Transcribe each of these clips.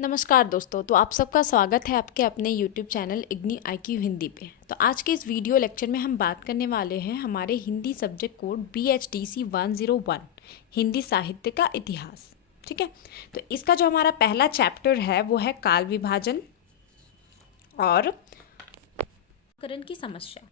नमस्कार दोस्तों, तो आप सबका स्वागत है आपके अपने YouTube चैनल इग्नी IQ हिंदी पे। तो आज के इस वीडियो लेक्चर में हम बात करने वाले हैं हमारे Hindi subject code BHDC 101 Hindi साहित्य का इतिहास। ठीक है, तो इसका जो हमारा पहला चैप्टर है वो है काल विभाजन और नामकरण की समस्या।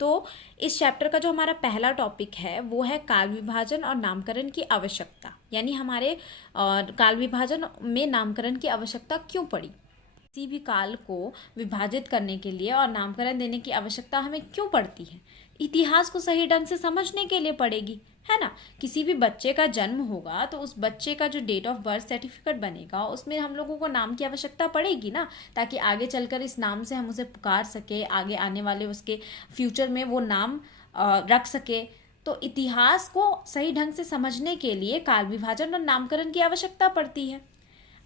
तो इस चैप्टर का जो हमारा पहला टॉपिक है वो है काल विभाजन और नामकरण की आवश्यकता, यानी हमारे काल विभाजन में नामकरण की आवश्यकता क्यों पड़ी, किसी भी काल को विभाजित करने के लिए और नामकरण देने की आवश्यकता हमें क्यों पड़ती है। इतिहास को सही ढंग से समझने के लिए पड़ेगी, है ना। किसी भी बच्चे का जन्म होगा तो उस बच्चे का जो डेट ऑफ बर्थ सर्टिफिकेट बनेगा उसमें हम लोगों को नाम की आवश्यकता पड़ेगी ना, ताकि आगे चलकर इस नाम से हम उसे पुकार सके, आगे आने वाले उसके फ्यूचर में वो नाम रख सके। तो इतिहास को सही ढंग से समझने के लिए काल विभाजन और नामकरण की आवश्यकता पड़ती है।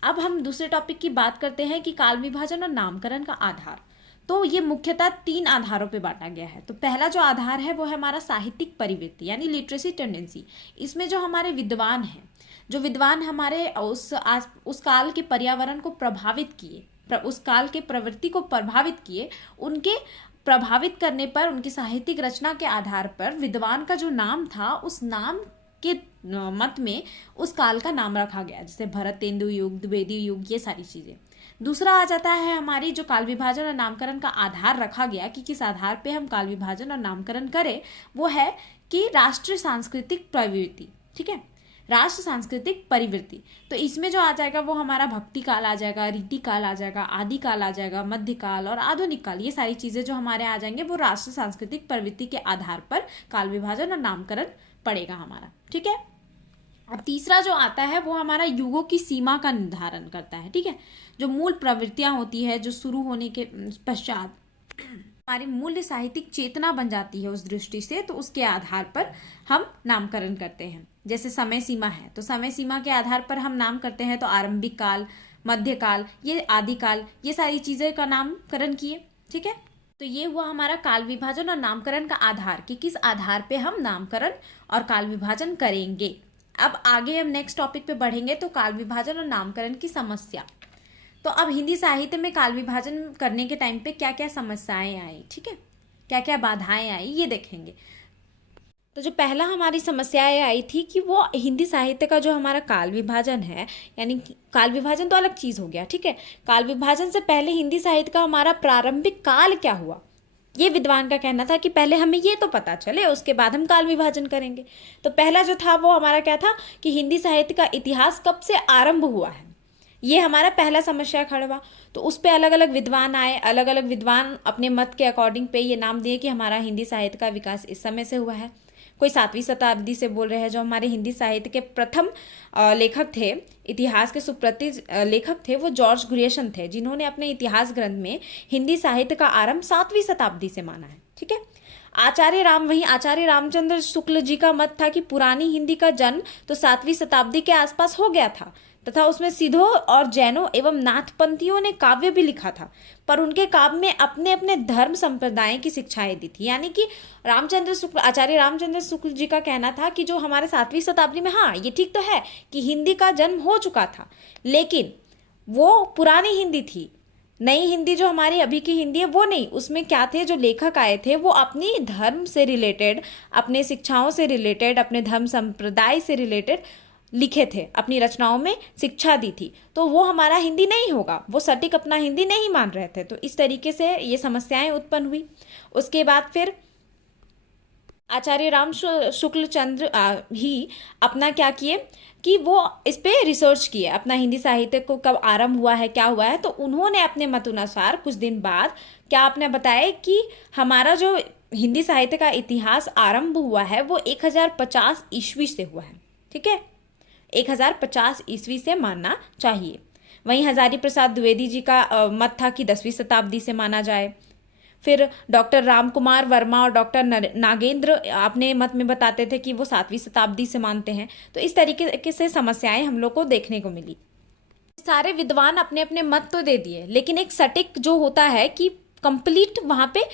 अब हम दूसरे टॉपिक की बात करते हैं कि काल विभाजन और नामकरण का आधार। तो ये मुख्यतः 3 आधारों पे बांटा गया है। तो पहला जो आधार है वो है हमारा साहित्यिक परिवृत्ति यानी लिटरेसी टेंडेंसी। इसमें जो हमारे विद्वान हैं, जो विद्वान हमारे उस काल के पर्यावरण को प्रभावित किए, उस काल के प्रवृत्ति को प्रभावित किए, उनके प्रभावित करने पर उनकी साहित्यिक रचना के आधार पर विद्वान का जो नाम था उस नाम के मत में उस काल का नाम रखा गया, जैसे भरत तेंदु युग, द्विवेदी युग, ये सारी चीजें। दूसरा आ जाता है हमारी जो काल विभाजन और नामकरण का आधार रखा गया कि किस आधार पे हम काल विभाजन और नामकरण करें, वो है कि राष्ट्रीय सांस्कृतिक प्रवृत्ति। ठीक है, राष्ट्र सांस्कृतिक परिवृत्ति। तो इसमें जो आ जाएगा वो हमारा भक्ति काल आ जाएगा, रीति काल आ जाएगा, आदि काल आ जाएगा, मध्य काल और आधुनिक काल। ये सारी चीजें जो हमारे आ जाएंगे वो राष्ट्र सांस्कृतिक प्रवृत्ति के आधार पर काल विभाजन और नामकरण पड़ेगा हमारा। ठीक है, अब तीसरा जो आता है वो हमारा युगों की सीमा का निर्धारण करता है। ठीक है, जो मूल प्रवृत्तियां होती है जो शुरू होने के पश्चात हमारी मूल्य साहित्यिक चेतना बन जाती है उस दृष्टि से, तो उसके आधार पर हम नामकरण करते हैं। जैसे समय सीमा है तो समय सीमा के आधार पर हम नाम करते हैं, तो आरंभिक काल, मध्यकाल, ये आदिकाल, ये सारी चीजें का नामकरण किए। ठीक है, तो ये हुआ हमारा काल विभाजन और नामकरण का आधार कि किस आधार पे हम नामकरण और काल विभाजन करेंगे। अब आगे हम नेक्स्ट टॉपिक पे बढ़ेंगे, तो काल विभाजन और नामकरण की समस्या। तो अब हिंदी साहित्य में काल विभाजन करने के टाइम पे क्या क्या समस्याएं आई, ठीक है, क्या क्या बाधाएं आई, ये देखेंगे। तो जो पहला हमारी समस्याएं आई थी कि वो हिंदी साहित्य का जो हमारा काल विभाजन है, यानी काल विभाजन तो अलग चीज हो गया। ठीक है, काल विभाजन से पहले हिंदी साहित्य का हमारा प्रारंभिक काल क्या हुआ, ये विद्वान का कहना था कि पहले हमें ये तो पता चले, उसके बाद हम काल विभाजन करेंगे। तो पहला जो था वो हमारा क्या था कि हिंदी साहित्य का इतिहास कब से आरंभ हुआ है, ये हमारा पहला समस्या खड़ा हुआ। तो उस पे अलग अलग विद्वान आए, अलग अलग विद्वान अपने मत के अकॉर्डिंग पे ये नाम दिए कि हमारा हिंदी साहित्य का विकास इस समय से हुआ है। कोई 7वीं शताब्दी से बोल रहे हैं। जो हमारे हिंदी साहित्य के प्रथम लेखक थे, इतिहास के सुप्रसिद्ध लेखक थे, वो जॉर्ज ग्रियर्सन थे, जिन्होंने अपने इतिहास ग्रंथ में हिंदी साहित्य का आरंभ 7वीं शताब्दी से माना है। ठीक है, आचार्य रामचंद्र शुक्ल जी का मत था कि पुरानी हिंदी का जन्म तो 7वीं शताब्दी के आसपास हो गया था, तथा उसमें सिद्धों और जैनों एवं नाथपंथियों ने काव्य भी लिखा था, पर उनके काव्य में अपने अपने धर्म संप्रदाय की शिक्षाएं दी थी। यानी कि आचार्य रामचंद्र शुक्ल जी का कहना था कि जो हमारे 7वीं शताब्दी में, हाँ ये ठीक तो है कि हिंदी का जन्म हो चुका था, लेकिन वो पुरानी हिंदी थी, नई हिंदी जो हमारी अभी की हिंदी है वो नहीं। उसमें क्या थे, जो लेखक आए थे वो अपनी धर्म से रिलेटेड, अपने शिक्षाओं से रिलेटेड, अपने धर्म संप्रदाय से रिलेटेड लिखे थे, अपनी रचनाओं में शिक्षा दी थी। तो वो हमारा हिंदी नहीं होगा, वो सटीक अपना हिंदी नहीं मान रहे थे। तो इस तरीके से ये समस्याएं उत्पन्न हुई। उसके बाद फिर आचार्य राम शुक्ल चंद्र ही अपना क्या किए कि वो इस पे रिसर्च किए, अपना हिंदी साहित्य को कब आरंभ हुआ है, क्या हुआ है। तो उन्होंने अपने मत अनुसार कुछ दिन बाद क्या आपने बताया कि हमारा जो हिंदी साहित्य का इतिहास आरंभ हुआ है वो 1050 ईस्वी से हुआ है। ठीक है, 1050 ईस्वी से मानना चाहिए। वहीं हजारी प्रसाद द्विवेदी जी का मत था कि 10वीं शताब्दी से माना जाए। फिर डॉक्टर रामकुमार वर्मा और डॉक्टर नागेंद्र अपने मत में बताते थे कि वो 7वीं शताब्दी से मानते हैं। तो इस तरीके से समस्याएं हम लोग को देखने को मिली। सारे विद्वान अपने अपने मत तो दे दिए, लेकिन एक सटीक जो होता है कि कंप्लीट वहां पे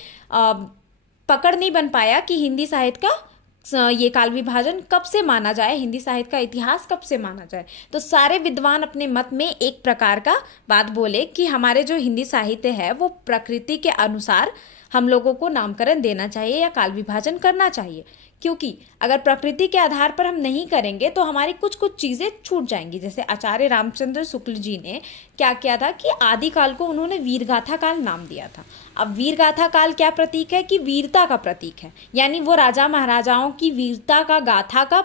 पकड़ नहीं बन पाया कि हिंदी साहित्य का ये काल विभाजन कब से माना जाए, हिंदी साहित्य का इतिहास कब से माना जाए। तो सारे विद्वान अपने मत में एक प्रकार का बात बोले कि हमारे जो हिंदी साहित्य है वो प्रकृति के अनुसार हम लोगों को नामकरण देना चाहिए या काल विभाजन करना चाहिए, क्योंकि अगर प्रकृति के आधार पर हम नहीं करेंगे तो हमारी कुछ कुछ चीज़ें छूट जाएंगी। जैसे आचार्य रामचंद्र शुक्ल जी ने क्या किया था कि आदिकाल को उन्होंने वीरगाथा काल नाम दिया था। अब वीरगाथा काल क्या प्रतीक है कि वीरता का प्रतीक है, यानी वो राजा महाराजाओं की वीरता का गाथा का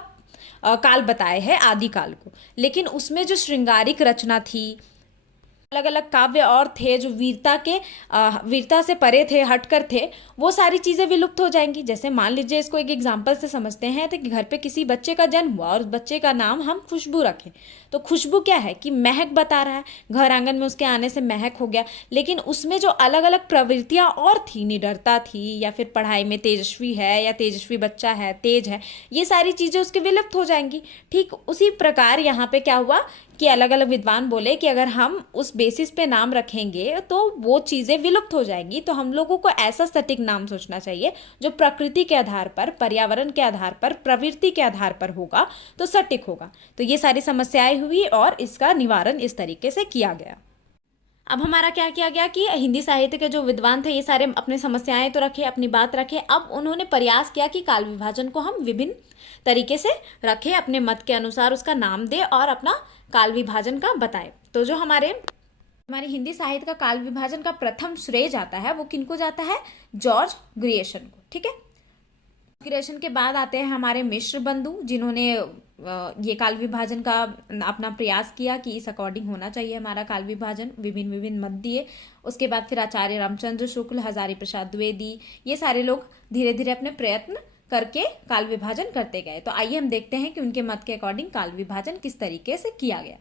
काल बताए है आदिकाल को। लेकिन उसमें जो श्रृंगारिक रचना थी, अलग अलग काव्य और थे जो वीरता से परे थे, हटकर थे, वो सारी चीज़ें विलुप्त हो जाएंगी। जैसे मान लीजिए, इसको एक एग्जाम्पल से समझते हैं, तो कि घर पे किसी बच्चे का जन्म हुआ और उस बच्चे का नाम हम खुशबू रखें, तो खुशबू क्या है कि महक बता रहा है, घर आंगन में उसके आने से महक हो गया। लेकिन उसमें जो अलग अलग प्रवृत्तियां और थी, निडरता थी, या फिर पढ़ाई में तेजस्वी है, या तेजस्वी बच्चा है, तेज है, ये सारी चीज़ें उसके विलुप्त हो जाएंगी। ठीक उसी प्रकार यहाँ पे क्या हुआ कि अलग अलग विद्वान बोले कि अगर हम उस बेसिस पे नाम रखेंगे तो वो चीज़ें विलुप्त हो जाएंगी। तो हम लोगों को ऐसा सटीक नाम सोचना चाहिए जो प्रकृति के आधार पर, पर्यावरण के आधार पर, प्रवृत्ति के आधार पर होगा तो सटीक होगा। तो ये सारी समस्याएं हुई और इसका निवारण इस तरीके से किया गया। अब हमारा क्या किया गया कि हिंदी साहित्य के जो विद्वान थे ये सारे अपने समस्याएं तो रखे, अपनी बात रखे। अब उन्होंने प्रयास किया कि काल विभाजन को हम विभिन्न तरीके से रखें, अपने मत के अनुसार उसका नाम दे और अपना काल विभाजन का बताए। तो जो हमारे हिंदी साहित्य का काल विभाजन का प्रथम श्रेय जाता है वो किनको जाता है? जॉर्ज ग्रियर्सन को। ठीक है, ग्रियर्सन के बाद आते हैं हमारे मिश्र बंधु, जिन्होंने ये काल विभाजन का अपना प्रयास किया कि इस अकॉर्डिंग होना चाहिए हमारा काल विभाजन, विभिन्न विभिन्न मत दिए। उसके बाद फिर आचार्य रामचंद्र शुक्ल, हजारी प्रसाद द्विवेदी, ये सारे लोग धीरे धीरे अपने प्रयत्न करके काल विभाजन करते गए। तो आइए हम देखते हैं कि उनके मत के अकॉर्डिंग काल विभाजन किस तरीके से किया गया।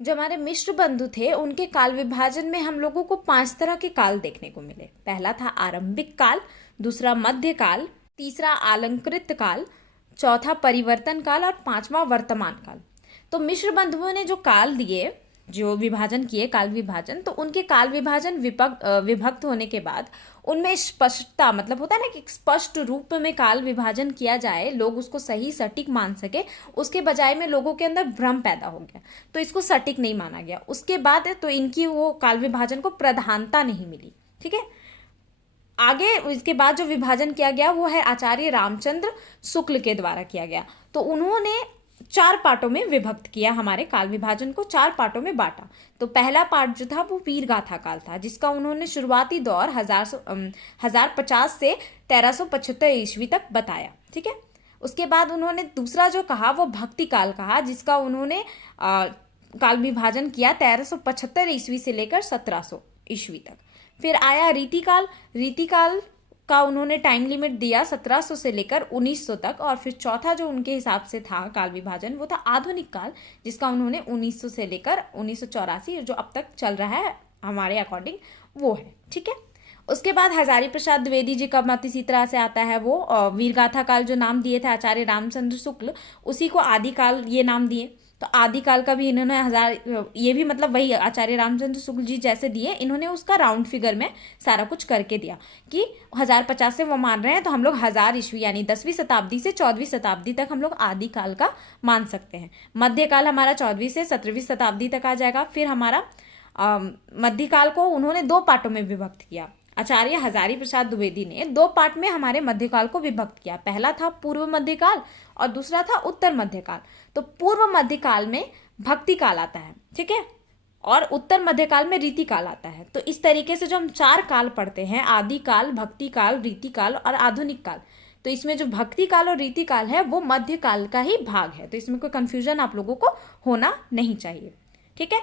जो हमारे मिश्र बंधु थे उनके काल विभाजन में हम लोगों को 5 तरह के काल देखने को मिले। पहला था आरंभिक काल, दूसरा मध्य काल, तीसरा आलंकृत काल, चौथा परिवर्तन काल और 5वां वर्तमान काल। तो मिश्र बंधुओं ने जो काल दिए, जो विभाजन किए काल विभाजन, तो उनके काल विभाजन विभक्त होने के बाद उनमें स्पष्टता, मतलब होता है ना कि स्पष्ट रूप में काल विभाजन किया जाए, लोग उसको सही सटीक मान सके, उसके बजाय में लोगों के अंदर भ्रम पैदा हो गया, तो इसको सटीक नहीं माना गया। उसके बाद तो इनकी वो काल विभाजन को प्रधानता नहीं मिली। ठीक है, आगे इसके बाद जो विभाजन किया गया वो है आचार्य रामचंद्र शुक्ल के द्वारा किया गया। तो उन्होंने 4 पार्टों में विभक्त किया, हमारे काल विभाजन को 4 पार्टों में बांटा। तो पहला पार्ट जो था वो वीरगाथा काल था, जिसका उन्होंने शुरुआती दौर 1050 से 1375 ईस्वी तक बताया। ठीक है, उसके बाद उन्होंने दूसरा जो कहा वो भक्ति काल कहा, जिसका उन्होंने काल विभाजन किया 1375 ईस्वी से लेकर 1700 ईस्वी तक। फिर आया रीतिकाल, रीतिकाल का उन्होंने टाइम लिमिट दिया 1700 से लेकर 1900 तक। और फिर चौथा जो उनके हिसाब से था काल विभाजन वो था आधुनिक काल, जिसका उन्होंने 1900 से लेकर 1984 जो अब तक चल रहा है हमारे अकॉर्डिंग वो है। ठीक है, उसके बाद हजारी प्रसाद द्विवेदी जी का मत इसी तरह से आता है, वो वीरगाथा काल जो नाम दिए थे आचार्य रामचंद्र शुक्ल, उसी को आदिकाल ये नाम दिए। तो आदिकाल का भी इन्होंने ये भी मतलब वही आचार्य रामचंद्र शुक्ल जी जैसे दिए, इन्होंने उसका राउंड फिगर में सारा कुछ करके दिया कि 1050 से वो मान रहे हैं, तो हम लोग 1000 ईस्वी यानी 10वीं शताब्दी से 14वीं शताब्दी तक हम लोग आदिकाल का मान सकते हैं। मध्यकाल हमारा 14वीं से 17वीं शताब्दी तक आ जाएगा। फिर हमारा मध्यकाल को उन्होंने 2 पार्टों में विभक्त किया। आचार्य हजारी प्रसाद द्विवेदी ने 2 पार्ट में हमारे मध्यकाल को विभक्त किया। पहला था पूर्व मध्यकाल और दूसरा था उत्तर मध्यकाल। तो पूर्व मध्यकाल में भक्ति काल आता है, ठीक है, और उत्तर मध्यकाल में रीति काल आता है। तो इस तरीके से जो हम 4 काल पढ़ते हैं, आदि काल, भक्ति काल, रीति काल और आधुनिक काल, तो इसमें जो भक्ति काल और रीति काल है वो मध्यकाल का ही भाग है। तो इसमें कोई कंफ्यूजन आप लोगों को होना नहीं चाहिए। ठीक है,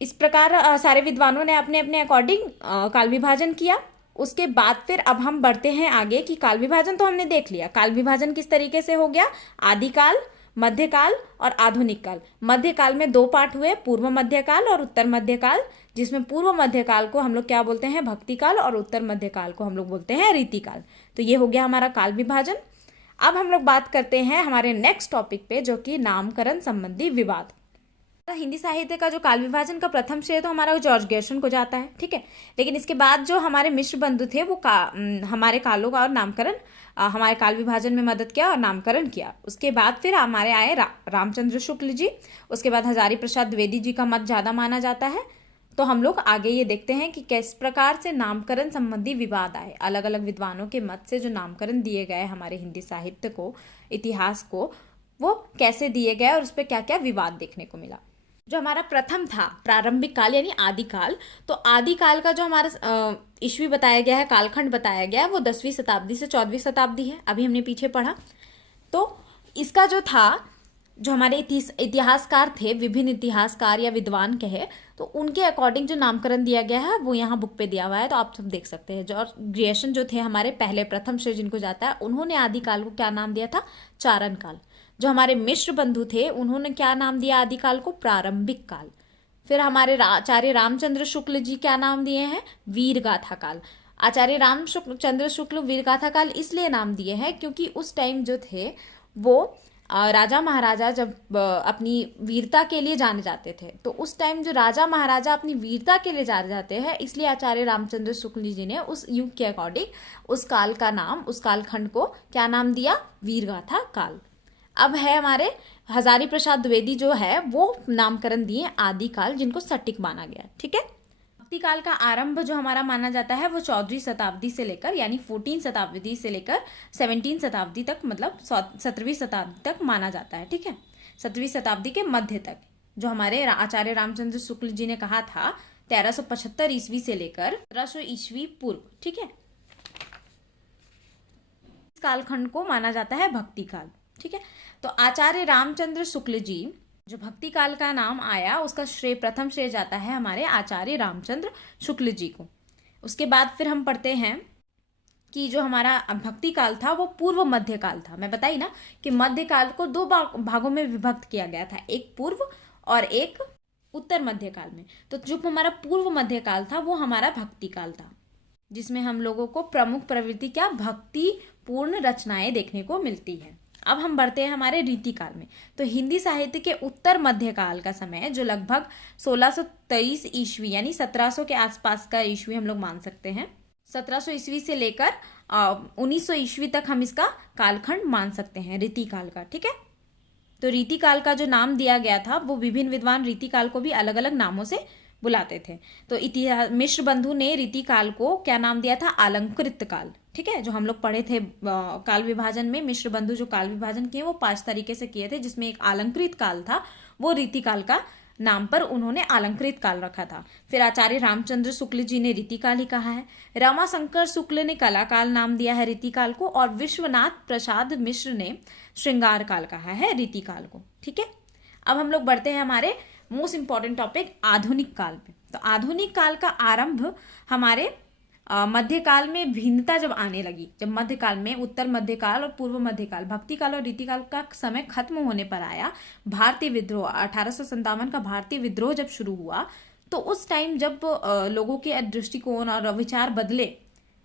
इस प्रकार सारे विद्वानों ने अपने अपने अकॉर्डिंग काल विभाजन किया। उसके बाद फिर अब हम बढ़ते हैं आगे कि काल विभाजन तो हमने देख लिया, काल विभाजन किस तरीके से हो गया, आदिकाल, मध्यकाल और आधुनिक काल। मध्यकाल में 2 पार्ट हुए, पूर्व मध्यकाल और उत्तर मध्यकाल, जिसमें पूर्व मध्यकाल को हम लोग क्या बोलते हैं, भक्ति काल, और उत्तर मध्यकाल को हम लोग बोलते हैं रीति काल। तो ये हो गया हमारा काल विभाजन। अब हम लोग बात करते हैं हमारे नेक्स्ट टॉपिक पे, जो कि नामकरण संबंधी विवाद। हिंदी साहित्य का जो काल विभाजन का प्रथम श्रेय तो हमारा जॉर्ज ग्रेशम को जाता है, ठीक है। लेकिन इसके बाद जो हमारे मिश्र बंधु थे वो हमारे कालों का और नामकरण हमारे काल विभाजन में मदद किया और नामकरण किया। उसके बाद फिर हमारे आए रामचंद्र शुक्ल जी, उसके बाद हजारी प्रसाद द्विवेदी जी का मत ज़्यादा माना जाता है। तो हम लोग आगे ये देखते हैं कि किस प्रकार से नामकरण संबंधी विवाद आए, अलग अलग विद्वानों के मत से जो नामकरण दिए गए हमारे हिंदी साहित्य को, इतिहास को, वो कैसे दिए गए और उस पर क्या क्या विवाद देखने को मिला। जो हमारा प्रथम था प्रारंभिक काल यानी आदिकाल, तो आदिकाल का जो हमारा ईस्वी बताया गया है, कालखंड बताया गया है, वो 10वीं शताब्दी से 14वीं शताब्दी है। अभी हमने पीछे पढ़ा। तो इसका जो था, जो हमारे इतिहासकार थे, विभिन्न इतिहासकार या विद्वान कहे, तो उनके अकॉर्डिंग जो नामकरण दिया गया है वो यहाँ बुक पे दिया हुआ है, तो आप सब देख सकते हैं। जॉर्ज ग्रेशम जो थे हमारे पहले प्रथम श्रेय जिनको जाता है, उन्होंने आदिकाल को क्या नाम दिया था? चारण काल। जो हमारे मिश्र बंधु थे उन्होंने क्या नाम दिया आदिकाल को? प्रारंभिक काल। फिर हमारे आचार्य रामचंद्र शुक्ल जी क्या नाम दिए हैं? वीरगाथा काल। आचार्य रामचंद्र शुक्ल वीरगाथा काल इसलिए नाम दिए हैं क्योंकि उस टाइम जो थे वो राजा महाराजा जब अपनी वीरता के लिए जाने जाते थे, तो उस टाइम जो राजा महाराजा अपनी वीरता के लिए जाने जाते हैं, इसलिए आचार्य रामचंद्र शुक्ल जी ने उस युग के अकॉर्डिंग उस काल का नाम, उस कालखंड को क्या नाम दिया? वीरगाथा काल। अब है हमारे हजारी प्रसाद द्विवेदी जो है वो नामकरण दिए आदिकाल, जिनको सटीक माना गया, ठीक है। भक्ति काल का आरंभ जो हमारा माना जाता है वो 14वीं शताब्दी से लेकर यानी 14 शताब्दी से लेकर 17 शताब्दी तक, मतलब 17वीं शताब्दी तक माना जाता है, ठीक है। 17वीं शताब्दी के मध्य तक, जो हमारे आचार्य रामचंद्र शुक्ल जी ने कहा था 1375 ईस्वी से लेकर 1700 ईस्वी पूर्व, ठीक है। इस कालखंड को माना जाता है भक्ति काल, ठीक है। तो आचार्य रामचंद्र शुक्ल जी, जो भक्ति काल का नाम आया उसका श्रेय, प्रथम श्रेय जाता है हमारे आचार्य रामचंद्र शुक्ल जी को। उसके बाद फिर हम पढ़ते हैं कि जो हमारा भक्ति काल था वो पूर्व मध्य काल था। मैं बताई ना कि मध्य काल को दो भागों में विभक्त किया गया था, एक पूर्व और एक उत्तर मध्य काल में। तो जो हमारा पूर्व मध्य काल था वो हमारा भक्ति काल था, जिसमें हम लोगों को प्रमुख प्रवृत्ति क्या? भक्ति पूर्ण रचनाएं देखने को मिलती है। अब हम बढ़ते हैं हमारे रीतिकाल में। तो हिंदी साहित्य के उत्तर मध्यकाल का समय जो लगभग 1623 ईस्वी यानी 1700 के आसपास का ईस्वी हम लोग मान सकते हैं। 1700 ईस्वी से लेकर 1900 ईस्वी तक हम इसका कालखंड मान सकते हैं रीतिकाल का, ठीक है। तो रीतिकाल का जो नाम दिया गया था वो विभिन्न विद्वान रीतिकाल को भी अलग अलग नामों से बुलाते थे। तो इतिहास मिश्र बंधु ने रीतिकाल को क्या नाम दिया था? अलंकृत काल, ठीक है। जो हम लोग पढ़े थे काल विभाजन में, मिश्र बंधु जो काल विभाजन किए वो 5 तरीके से किए थे, जिसमें एक अलंकृत काल था, वो रीतिकाल का नाम पर उन्होंने अलंकृत काल रखा था। फिर आचार्य रामचंद्र शुक्ल जी ने रीतिकाल ही कहा है। रमाशंकर शुक्ल ने कलाकाल नाम दिया है रीतिकाल को, और विश्वनाथ प्रसाद मिश्र ने श्रृंगार काल कहा है रीतिकाल को, ठीक है। अब हम लोग बढ़ते हैं हमारे मोस्ट इंपॉर्टेंट टॉपिक आधुनिक काल पे। तो आधुनिक काल का आरंभ हमारे मध्यकाल में भिन्नता जब आने लगी, जब मध्यकाल में उत्तर मध्यकाल और पूर्व मध्यकाल, भक्ति काल और रीतिकाल का समय खत्म होने पर आया भारतीय विद्रोह। 1857 का भारतीय विद्रोह जब शुरू हुआ, तो उस टाइम जब लोगों के दृष्टिकोण और विचार बदले,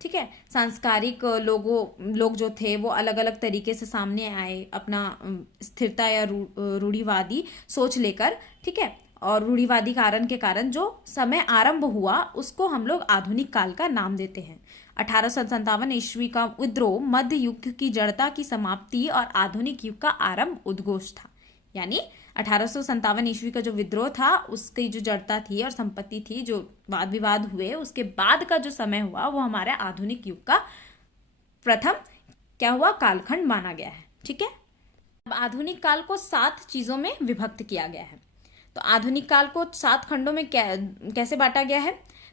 ठीक है, सांस्कारिक लोग जो थे वो अलग अलग तरीके से सामने आए, अपना स्थिरता या रूढ़िवादी सोच लेकर, ठीक है, और रूढ़िवादी कारण के कारण जो समय आरंभ हुआ उसको हम लोग आधुनिक काल का नाम देते हैं। 1857 ईस्वी का विद्रोह मध्य युग की जड़ता की समाप्ति और आधुनिक युग का आरंभ उद्घोष था। यानी 1857 ईस्वी का जो विद्रोह था उसकी जो जड़ता थी और संपत्ति थी, जो वाद विवाद हुए, उसके बाद का जो समय हुआ वो हमारे आधुनिक युग का प्रथम क्या हुआ? कालखंड माना गया है, ठीक है। अब आधुनिक काल को 7 चीजों में विभक्त किया गया है। तो आधुनिक काल को 7 खंडों में कैसे बांटा गया है?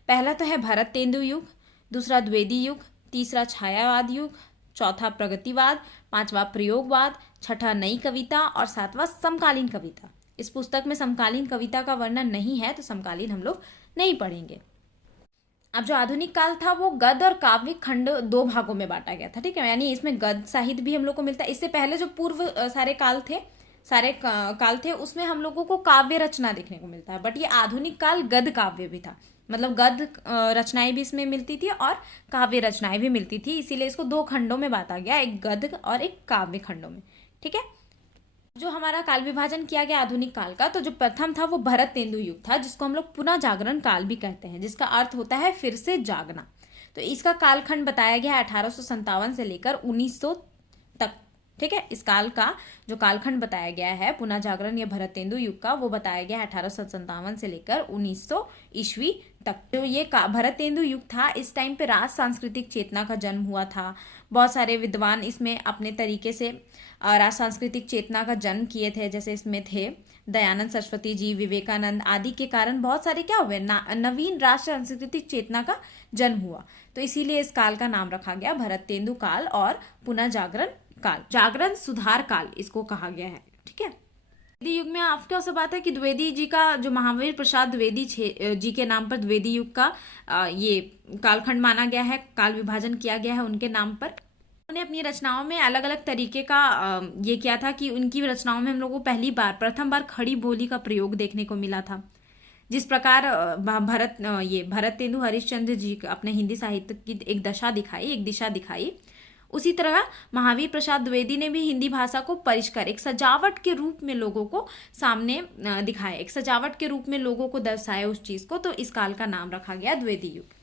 पहला तो है भरत तेंदु युग, दूसरा द्विवेदी युग, तीसरा छायावाद युग, चौथा प्रगतिवाद, 5वां प्रयोगवाद, 6ठा नई कविता और 7वां समकालीन कविता। इस पुस्तक में समकालीन कविता का वर्णन नहीं है, तो समकालीन हम लोग नहीं पढ़ेंगे। अब जो आधुनिक काल था वो गद्य और काव्य खंड 2 भागों में बांटा गया था, ठीक है। यानी इसमें गद्य साहित्य भी हम लोग को मिलता है। इससे पहले जो पूर्व सारे काल थे उसमें हम लोगों को काव्य रचना देखने को मिलता है, बट ये आधुनिक काल गद्य काव्य भी था, मतलब गद्य रचनाएं भी इसमें मिलती थी और काव्य रचनाएं भी मिलती थी, इसीलिए इसको 2 खंडों में बांटा गया, एक गद्य और एक काव्य खंडों में, ठीक है। जो हमारा काल विभाजन किया गया आधुनिक काल का, तो जो प्रथम था वो भरत तेंदु युग था, जिसको हम लोग पुनः जागरण काल भी कहते हैं, जिसका अर्थ होता है फिर से जागना। तो इसका कालखंड बताया गया है 1857 से लेकर 1900 तक। ठीक है, इस काल का जो कालखंड बताया गया है पुनः जागरण या भरत तेंदु युग का, वो बताया गया है 1857 से लेकर 1900 ईस्वी तक। जो ये भरत तेंदु युग था, इस टाइम पे राज सांस्कृतिक चेतना का जन्म हुआ था। बहुत सारे विद्वान इसमें अपने तरीके से राज सांस्कृतिक चेतना का जन्म किए थे, जैसे इसमें थे दयानंद सरस्वती जी, विवेकानंद आदि के कारण बहुत सारे क्या हुए, नवीन राष्ट्र सांस्कृतिक चेतना का जन्म हुआ। तो इसीलिए इस काल का नाम रखा गया भरत तेंदु काल और पुनः जागरण काल, जागरण सुधार काल इसको कहा गया है। ठीक है, द्विवेदी युग में आपको ऐसा बात है कि द्विवेदी जी का जो महावीर प्रसाद द्विवेदी जी के नाम पर द्विवेदी युग का ये कालखंड माना गया है, काल विभाजन किया गया है उनके नाम पर। उन्होंने अपनी रचनाओं में अलग अलग तरीके का ये किया था कि उनकी रचनाओं में हम लोग को प्रथम बार खड़ी बोली का प्रयोग देखने को मिला था। जिस प्रकार भरत तेंदु हरिश्चंद्र जी अपने हिंदी साहित्य की एक दिशा दिखाई, उसी तरह महावीर प्रसाद द्विवेदी ने भी हिंदी भाषा को परिष्कार, एक सजावट के रूप में लोगों को सामने दिखाया, एक सजावट के रूप में लोगों को दर्शाया उस चीज को। तो इस काल का नाम रखा गया द्विवेदी युग।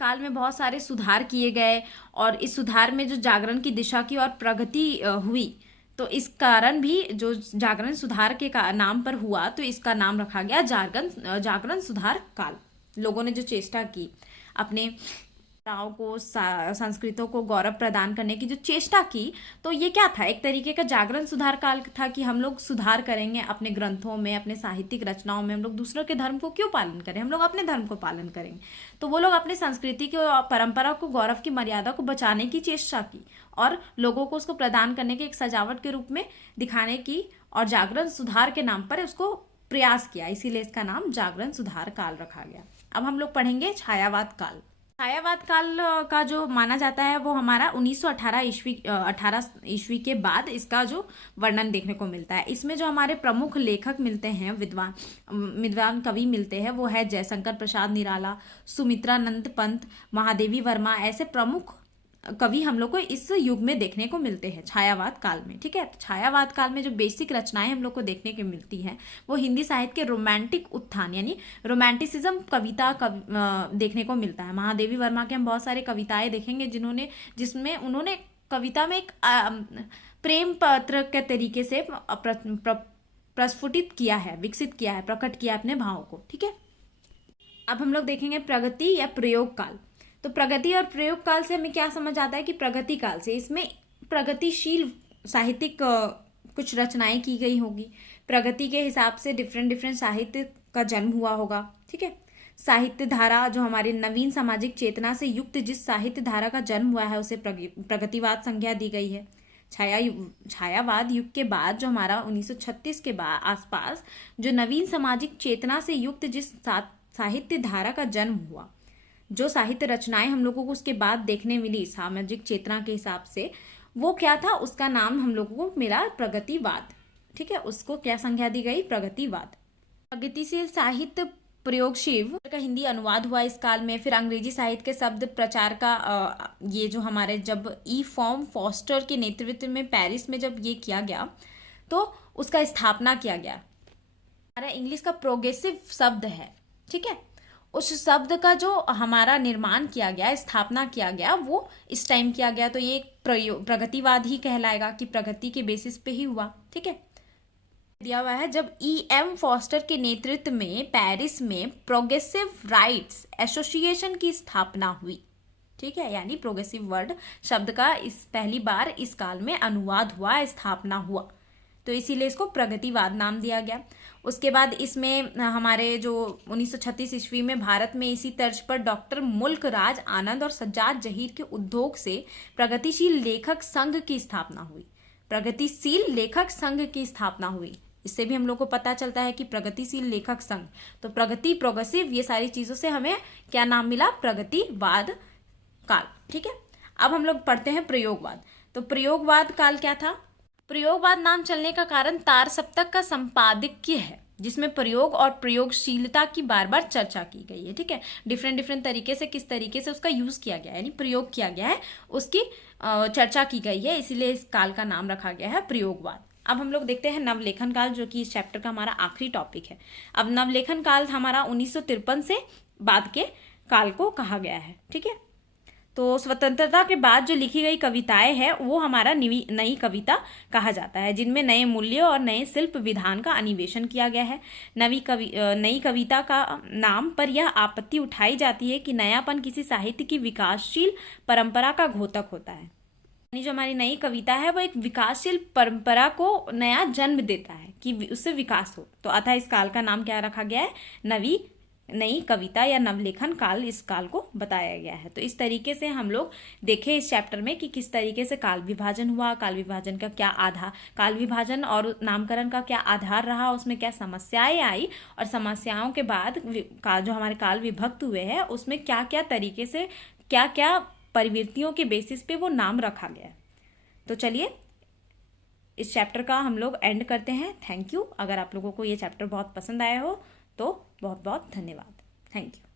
काल में बहुत सारे सुधार किए गए और इस सुधार में जो जागरण की दिशा की और प्रगति हुई, तो इस कारण भी जो जागरण सुधार के नाम पर हुआ, तो इसका नाम रखा गया जागरण सुधार काल। लोगों ने जो चेष्टा की अपने को संस्कृतों को गौरव प्रदान करने की जो चेष्टा की, तो ये क्या था, एक तरीके का जागरण सुधार काल था कि हम लोग सुधार करेंगे अपने ग्रंथों में, अपने साहित्यिक रचनाओं में। हम लोग दूसरों के धर्म को क्यों पालन करें, हम लोग अपने धर्म को पालन करेंगे। तो वो लोग अपनी संस्कृति की परंपरा को, गौरव की मर्यादा को बचाने की चेष्टा की और लोगों को उसको प्रदान करने के एक सजावट के रूप में दिखाने की और जागरण सुधार के नाम पर उसको प्रयास किया, इसीलिए इसका नाम जागरण सुधार काल रखा गया। अब हम लोग पढ़ेंगे छायावाद काल। छायावाद काल का जो माना जाता है वो हमारा 18 ईस्वी के बाद इसका जो वर्णन देखने को मिलता है। इसमें जो हमारे प्रमुख लेखक मिलते हैं, विद्वान कवि मिलते हैं, वो है जयशंकर प्रसाद निराला, सुमित्रानंद पंत, महादेवी वर्मा। ऐसे प्रमुख कवि हम लोग को इस युग में देखने को मिलते हैं छायावाद काल में। ठीक है, तो छायावाद काल में जो बेसिक रचनाएं हम लोग को देखने को मिलती हैं वो हिंदी साहित्य के रोमांटिक उत्थान यानी रोमांटिसिज्म कविता देखने को मिलता है। महादेवी वर्मा के हम बहुत सारे कविताएं देखेंगे जिसमें उन्होंने कविता में एक प्रेम पत्र के तरीके से प्रस्फुटित किया है, विकसित किया है, प्रकट किया अपने भावों को। ठीक है, अब हम लोग देखेंगे प्रगति या प्रयोग काल। तो प्रगति और प्रयोग काल से हमें क्या समझ आता है कि प्रगति काल से इसमें प्रगतिशील साहित्यिक कुछ रचनाएं की गई होगी, प्रगति के हिसाब से डिफरेंट साहित्य का जन्म हुआ होगा। ठीक है, साहित्य धारा जो हमारे नवीन सामाजिक चेतना से युक्त जिस साहित्य धारा का जन्म हुआ है उसे प्रगतिवाद संज्ञा दी गई है। छायावाद युग के बाद जो हमारा 1936 के बाद आसपास जो नवीन सामाजिक चेतना से युक्त जिस साहित्य धारा का जन्म हुआ, जो साहित्य रचनाएं हम लोगों को उसके बाद देखने मिली सामाजिक चेतना के हिसाब से, वो क्या था, उसका नाम हम लोगों को मिला प्रगतिवाद। ठीक है, उसको क्या संज्ञा दी गई, प्रगतिवाद। प्रगतिशील साहित्य प्रयोगशील का हिंदी अनुवाद हुआ इस काल में। फिर अंग्रेजी साहित्य के शब्द प्रचार का ये जो हमारे जब ई फॉर्म फॉस्टर के नेतृत्व में पेरिस में जब ये किया गया तो उसका स्थापना किया गया। हमारा इंग्लिश का प्रोग्रेसिव शब्द है। ठीक है, उस शब्द का जो हमारा निर्माण किया गया, स्थापना किया गया, वो इस टाइम किया गया, तो ये प्रगतिवाद ही कहलाएगा कि प्रगति के बेसिस पे ही हुआ। ठीक है, दिया हुआ है जब E.M. फॉस्टर के नेतृत्व में पेरिस में प्रोग्रेसिव राइट्स एसोसिएशन की स्थापना हुई। ठीक है, यानी प्रोग्रेसिव वर्ड शब्द का पहली बार इस काल में अनुवाद हुआ, स्थापना हुआ, तो इसीलिए इसको प्रगतिवाद नाम दिया गया। उसके बाद इसमें हमारे जो 1936 ईस्वी में भारत में इसी तर्ज पर डॉक्टर मुल्क राज आनंद और सज्जाद जहीर के उद्योग से प्रगतिशील लेखक संघ की स्थापना हुई। प्रगतिशील लेखक संघ की स्थापना हुई, इससे भी हम लोग को पता चलता है कि प्रगतिशील लेखक संघ, तो प्रगति, प्रोग्रेसिव, ये सारी चीजों से हमें क्या नाम मिला, प्रगतिवाद काल। ठीक है, अब हम लोग पढ़ते हैं प्रयोगवाद। तो प्रयोगवाद काल क्या था? प्रयोगवाद नाम चलने का कारण तार सप्तक का संपादकीय है, जिसमें प्रयोग और प्रयोगशीलता की बार बार चर्चा की गई है। ठीक है, डिफरेंट तरीके से किस तरीके से उसका यूज किया गया है, यानी प्रयोग किया गया है, उसकी चर्चा की गई है, इसीलिए इस काल का नाम रखा गया है प्रयोगवाद। अब हम लोग देखते हैं नवलेखन काल, जो कि इस चैप्टर का हमारा आखिरी टॉपिक है। अब नवलेखन काल हमारा 1953 से बाद के काल को कहा गया है। ठीक है, तो स्वतंत्रता के बाद जो लिखी गई कविताएं हैं वो हमारा नई कविता कहा जाता है, जिनमें नए मूल्यों और नए शिल्प विधान का अन्वेषण किया गया है। नई कविता का नाम पर यह आपत्ति उठाई जाती है कि नयापन किसी साहित्य की विकासशील परंपरा का घोतक होता है, यानी जो हमारी नई कविता है वो एक विकासशील परंपरा को नया जन्म देता है कि उससे विकास हो। तो अतः इस काल का नाम क्या रखा गया है, नई कविता या नवलेखन काल, इस काल को बताया गया है। तो इस तरीके से हम लोग देखें इस चैप्टर में कि किस तरीके से काल विभाजन हुआ, काल विभाजन का क्या आधार, काल विभाजन और नामकरण का क्या आधार रहा, उसमें क्या समस्याएं आई, और समस्याओं के बाद जो हमारे काल विभक्त हुए हैं उसमें क्या क्या तरीके से क्या क्या प्रवृत्तियों के बेसिस पे वो नाम रखा गया। तो चलिए इस चैप्टर का हम लोग एंड करते हैं। Thank you. अगर आप लोगों को ये चैप्टर बहुत पसंद आया हो तो बहुत बहुत धन्यवाद। Thank you.